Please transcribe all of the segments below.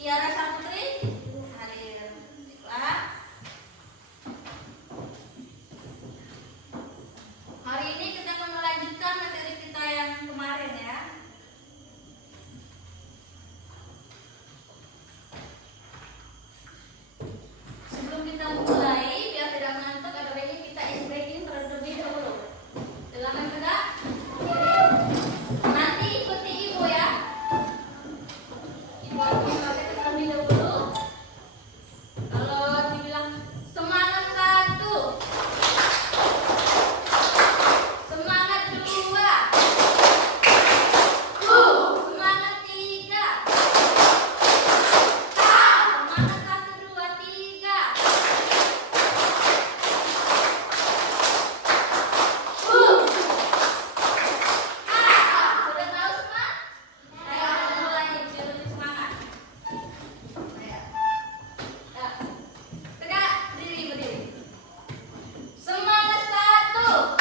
Tiara Saputri hadir. Baiklah. Hari ini kita akan melanjutkan materi kita yang kemarin ya. Sebelum kita mulai, biar tidak mengantuk, ada baiknya kita ice breaking terlebih dahulu. Silakan tegak. Nanti ikuti ibu ya. Ibu akan pakai terlebih dahulu. Kalau dibilang semangat 1, semangat 2, semangat 3, semangat 1, 2, 3. Sudah tahu semua? Ayo mulai biar lebih semangat. Ayo. Ya. Tegak, berdiri. Semangat 1,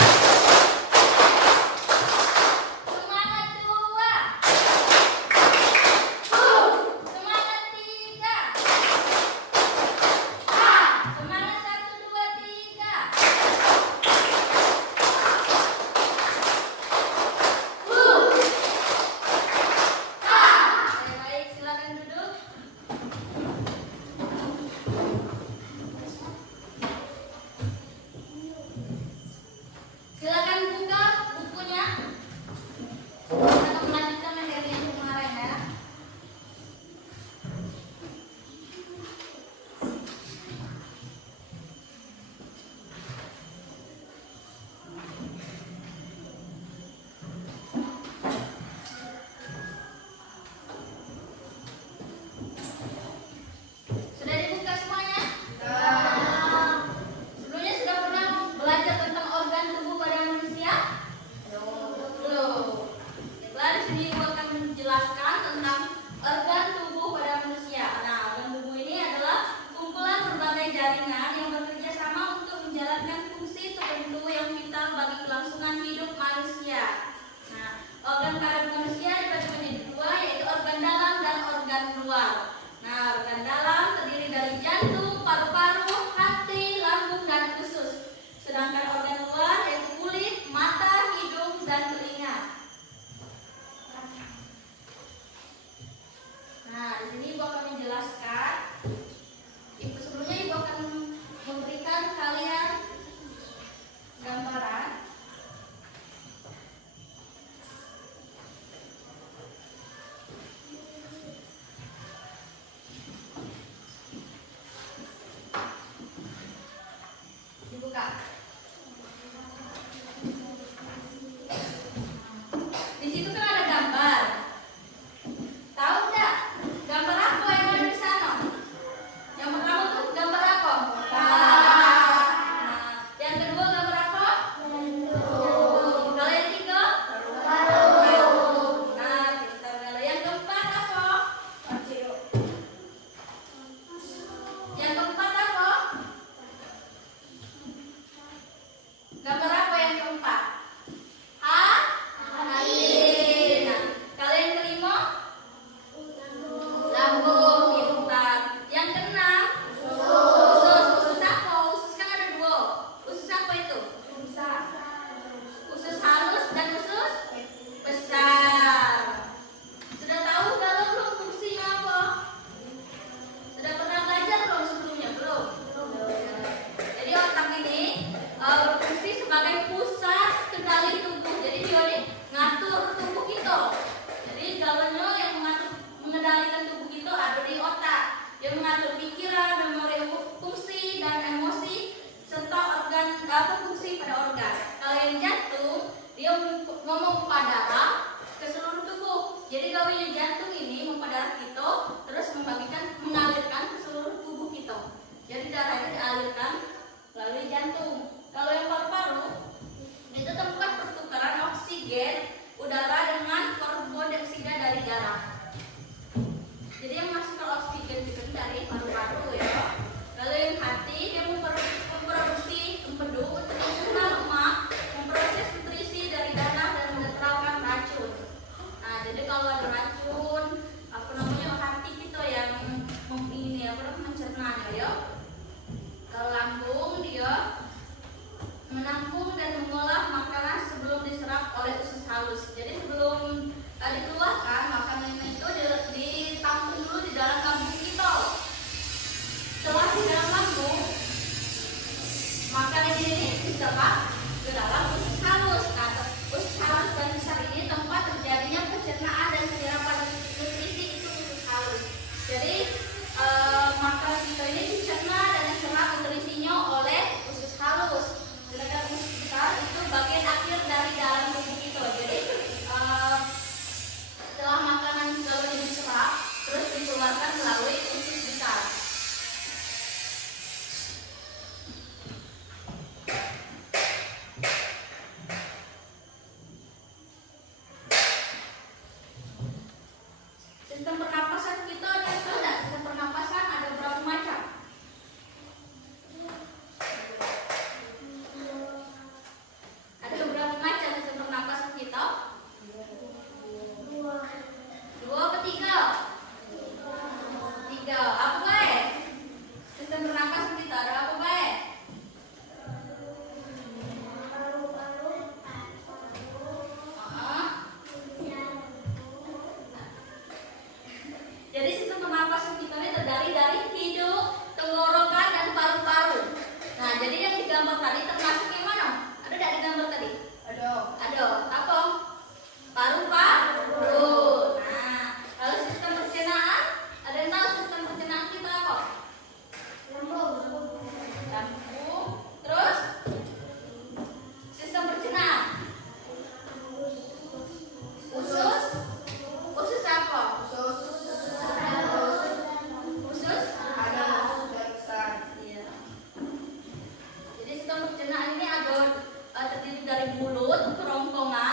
semangat 2, semangat 3, semangat 1, 2, 3. Baik, silakan duduk. Silakan buka bukunya. Kita akan melanjutkan materi yang kemarin ya. Sudah dibuka semuanya? Sebelumnya sudah pernah belajar tentang organ tubuh pada manusia? Belum. Baiklah, di sini Ibu akan menjelaskan tentang organ tubuh pada manusia. Nah, organ tubuh ini adalah kumpulan berbagai jaringan yang bekerja sama untuk menjalankan fungsi tubuh yang vital bagi kelangsungan hidup manusia. Nah, organ pada manusia dibagi menjadi 2, yaitu organ dalam dan organ luar. Nah, organ dalam terdiri dari jantung, paru-paru, hati, lambung, dan usus. Sedangkan organ luar yaitu kulit, mata, hidung, dan telinga. Nah, di sini Ibu akan menjelaskan. Sebelumnya Ibu akan memberikan kalian gambaran. Dibuka. Di situ kan ada gambar. Tahu enggak? Gambar apa yang ada di sana? Yang pertama tuh gambar apa? Nah, yang kedua gambar apa? Kalau yang ketiga? Nah, pintar sekali. Yang keempat apa? Yang keempat apa? Gambar apa yang keempat? Hati. Nah, kalau yang kelima? Lambung, pintar. Yang keenam? Usus. Usus apa? Usus kan ada 2. Usus apa itu? Usus halus dan usus besar. Sudah tahu kalau belum fungsinya apa? Sudah pernah belajar belum sebelumnya? Belum. Jadi otak ini berfungsi sebagai pusat kendali tubuh. Jadi dia ini ngatur tubuh kita. Jadi galanya yang mengendalikan tubuh kita ada di otak. Yang mengatur pikiran, memori, fungsi dan emosi serta organ fungsi pada organ. Kalau yang jantung dia memompa darah ke seluruh tubuh. Jadi gawainya jantung ini memompa darah kita terus mengalirkan ke seluruh tubuh kita. Jadi darah itu dialirkan melalui jantung. Kalau yang paru-paru itu tempat pertukaran oksigen udara dengan karbon dioksida dari darah. Jadi yang masuk ke oksigen itu dari paru usus apa? Ke dalam usus halus. Nah, usus halus dan besar ini tempat terjadinya pencernaan dan penyerapan nutrisi itu usus halus. Jadi makanan kita ini dicerna dan diserap nutrisinya oleh usus halus. Sedangkan usus besar itu bagian akhir dari dalam tubuh kita. Jadi setelah makanan lalu diserap, terus dikeluarkan melalui usus besar. Sistem pernapasan kita ada enggak? Sistem pernapasan ada berapa macam? Ada berapa macam sistem pernapasan kita? Dua atau tiga? Tiga. Apa baik? Sistem pernapasan kita ada apa baik? Jadi sistem pernapasan kita ini terdiri dari hidung, tenggorokan, dan paru-paru. Nah, jadi yang digambar tadi termasuk yang mana? Ada tidak digambar tadi? Ada. Apa? Paru-paru. Nah, lalu sistem pencernaan, ada yang tahu sistem pencernaan kita apa? Lambung. Terus sistem pencernaan. Usus. Usus apa? Usus iya. Jadi sistem pencernaan ini ada terdiri dari mulut, kerongkongan,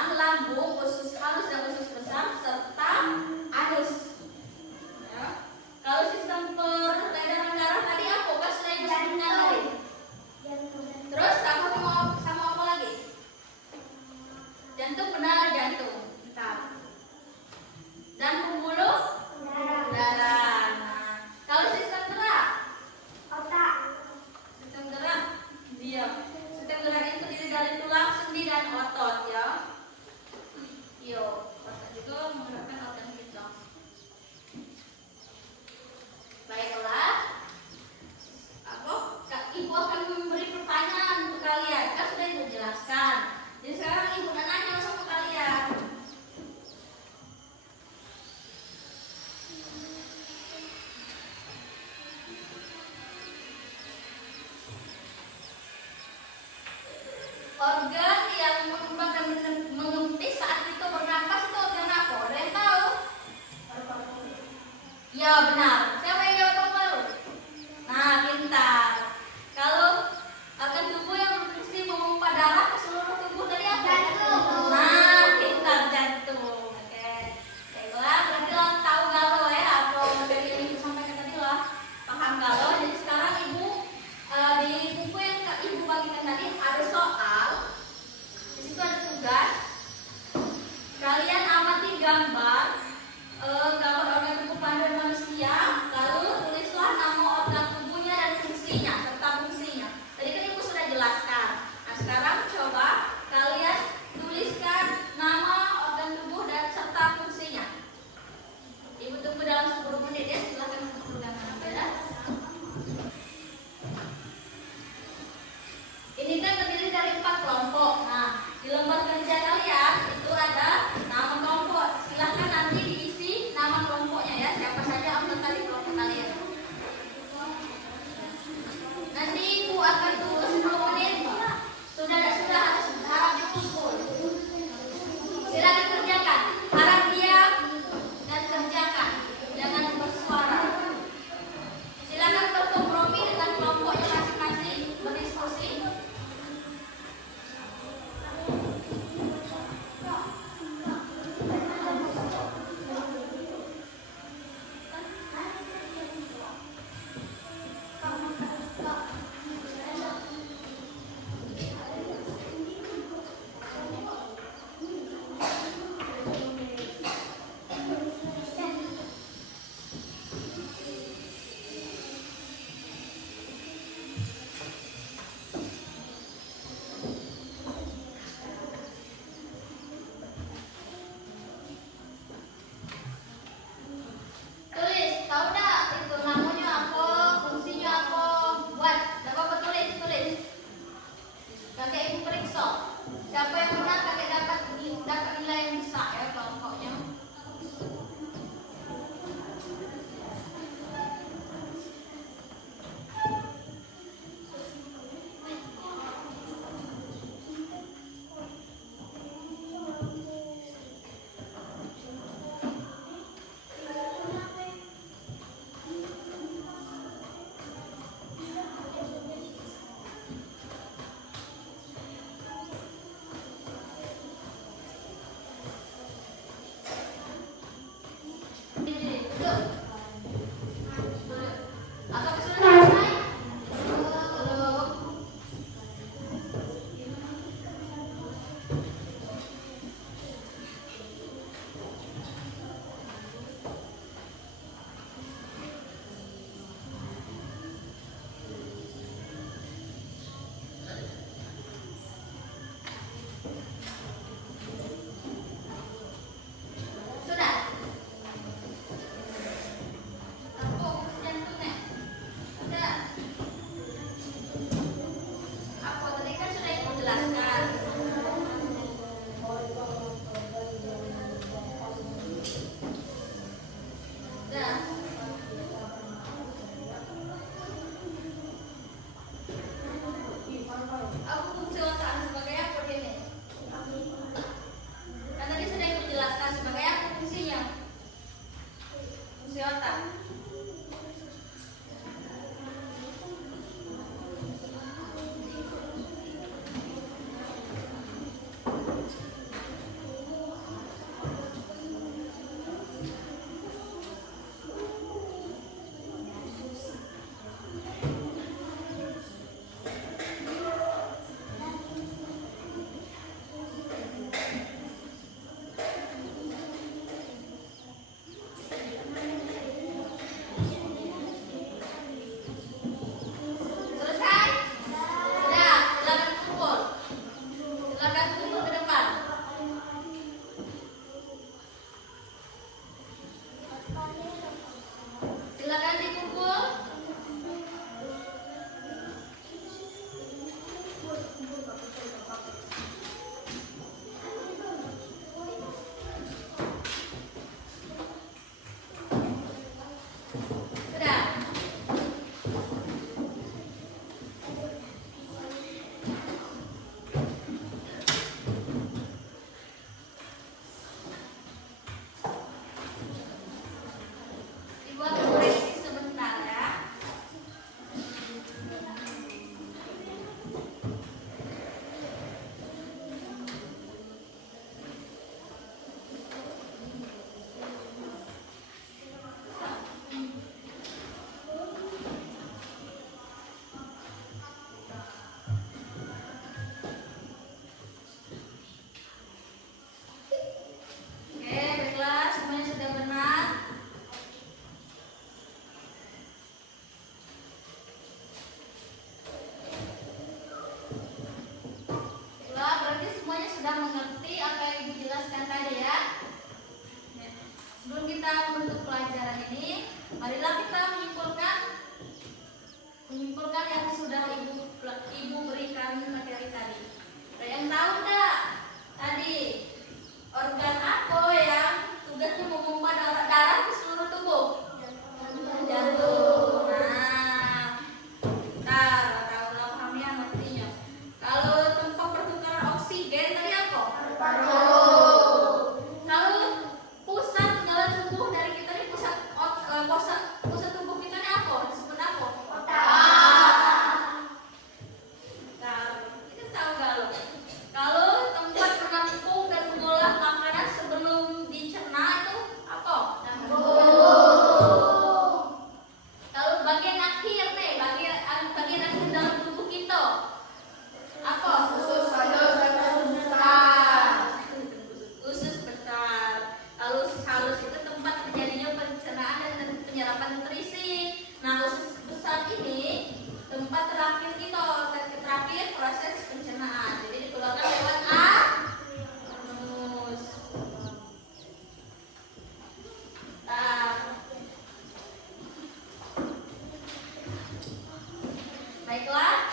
Baiklah,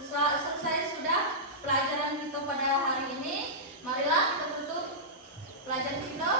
selesai sudah pelajaran kita pada hari ini. Marilah kita tutup pelajaran kita.